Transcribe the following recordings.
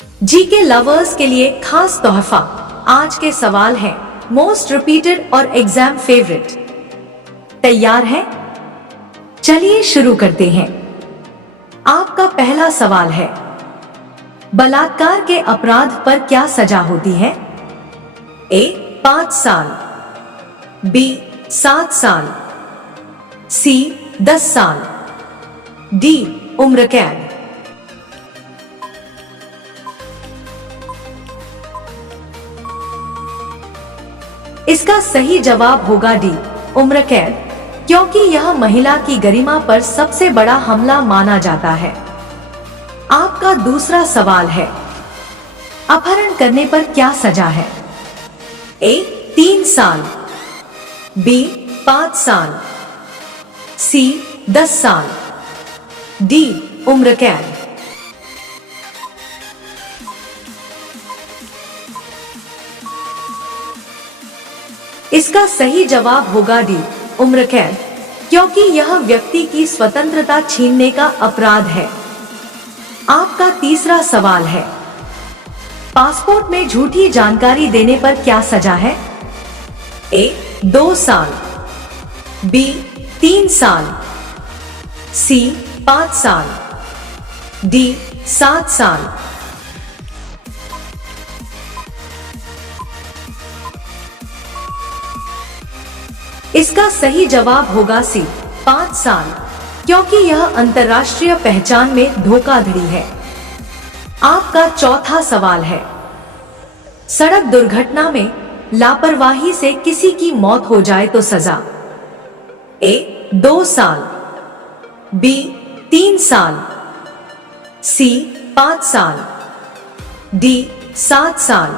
GK lovers के लिए खास तोहफा। आज के सवाल हैं मोस्ट रिपीटेड और एग्जाम फेवरेट। तैयार हैं? चलिए शुरू करते हैं। आपका पहला सवाल है, बलात्कार के अपराध पर क्या सजा होती है? ए 5 साल, बी 7 साल, सी 10 साल, डी उम्र कैद। इसका सही जवाब होगा डी उम्र कैद, क्योंकि यह महिला की गरिमा पर सबसे बड़ा हमला माना जाता है। आपका दूसरा सवाल है, अपहरण करने पर क्या सजा है? ए 3 साल, बी 5 साल, सी 10 साल, डी उम्र कैद। इसका सही जवाब होगा डी उम्र कैद, क्योंकि यह व्यक्ति की स्वतंत्रता छीनने का अपराध है। आपका तीसरा सवाल है, पासपोर्ट में झूठी जानकारी देने पर क्या सजा है? ए 2 साल, बी 3 साल, सी 5 साल, डी 7 साल। इसका सही जवाब होगा सी 5 साल, क्योंकि यह अंतर्राष्ट्रीय पहचान में धोखाधड़ी है। आपका चौथा सवाल है, सड़क दुर्घटना में लापरवाही से किसी की मौत हो जाए तो सजा? ए 2 साल, बी 3 साल, सी 5 साल, डी 7 साल।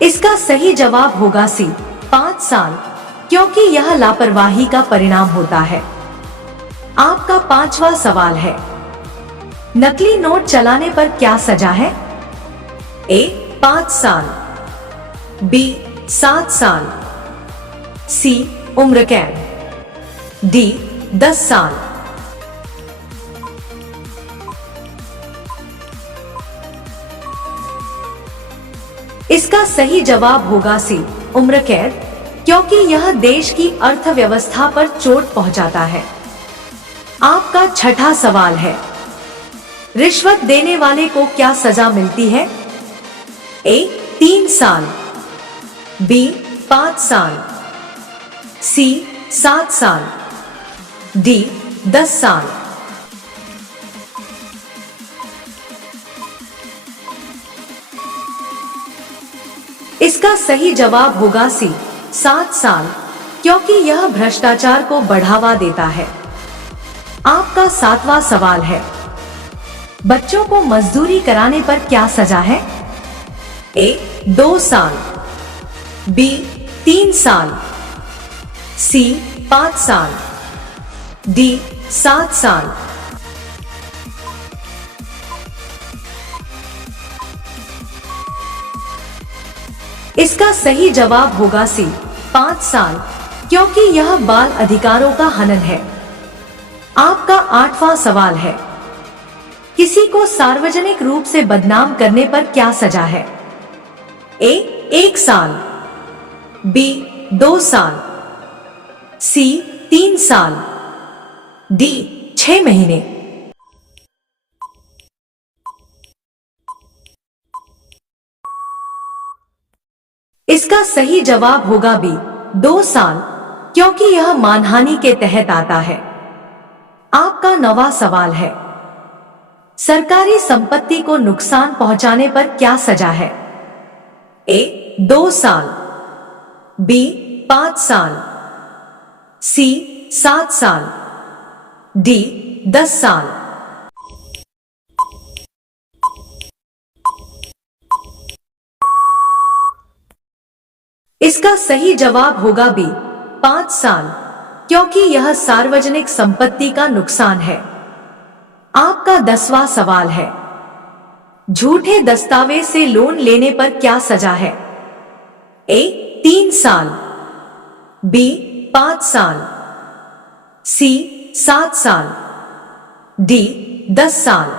इसका सही जवाब होगा सी 5 साल, क्योंकि यह लापरवाही का परिणाम होता है। आपका पांचवा सवाल है, नकली नोट चलाने पर क्या सजा है? ए 5 साल, बी 7 साल, सी उम्र कैद, डी 10 साल। इसका सही जवाब होगा सी उम्र कैद, क्योंकि यह देश की अर्थव्यवस्था पर चोट पहुंचाता है। आपका छठा सवाल है, रिश्वत देने वाले को क्या सजा मिलती है? ए 3 साल, बी 5 साल, सी 7 साल, डी 10 साल। इसका सही जवाब होगा सी 7 साल, क्योंकि यह भ्रष्टाचार को बढ़ावा देता है। आपका 7वां सवाल है, बच्चों को मजदूरी कराने पर क्या सजा है? ए 2 साल, बी 3 साल, सी 5 साल, डी 7 साल। इसका सही जवाब होगा सी 5 साल, क्योंकि यह बाल अधिकारों का हनन है। आपका 8वां सवाल है, किसी को सार्वजनिक रूप से बदनाम करने पर क्या सजा है? ए 1 साल, बी 2 साल, सी 3 साल, डी 6 महीने। इसका सही जवाब होगा बी 2 साल, क्योंकि यह मानहानि के तहत आता है। आपका 9वां सवाल है, सरकारी संपत्ति को नुकसान पहुंचाने पर क्या सजा है? ए 2 साल, बी 5 साल, सी 7 साल, डी 10 साल। इसका सही जवाब होगा बी 5 साल, क्योंकि यह सार्वजनिक संपत्ति का नुकसान है। आपका 10वां सवाल है, झूठे दस्तावेज से लोन लेने पर क्या सजा है? ए 3 साल, बी 5 साल, सी 7 साल, डी 10 साल।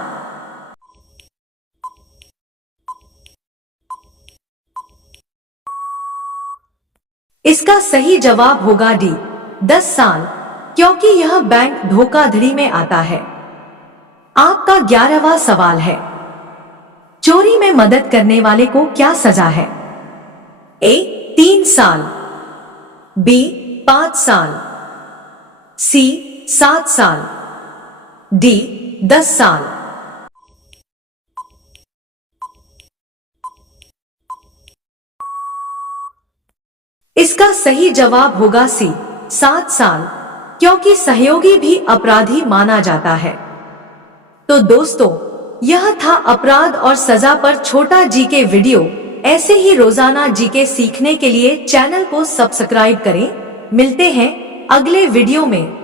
इसका सही जवाब होगा डी 10 साल, क्योंकि यह बैंक धोखाधड़ी में आता है। आपका 11वां सवाल है, चोरी में मदद करने वाले को क्या सजा है? ए 3 साल, बी 5 साल, सी 7 साल, डी 10 साल। इसका सही जवाब होगा सी 7 साल, क्योंकि सहयोगी भी अपराधी माना जाता है। तो दोस्तों, यह था अपराध और सजा पर छोटा जीके वीडियो। ऐसे ही रोजाना जीके सीखने के लिए चैनल को सब्सक्राइब करें। मिलते हैं अगले वीडियो में।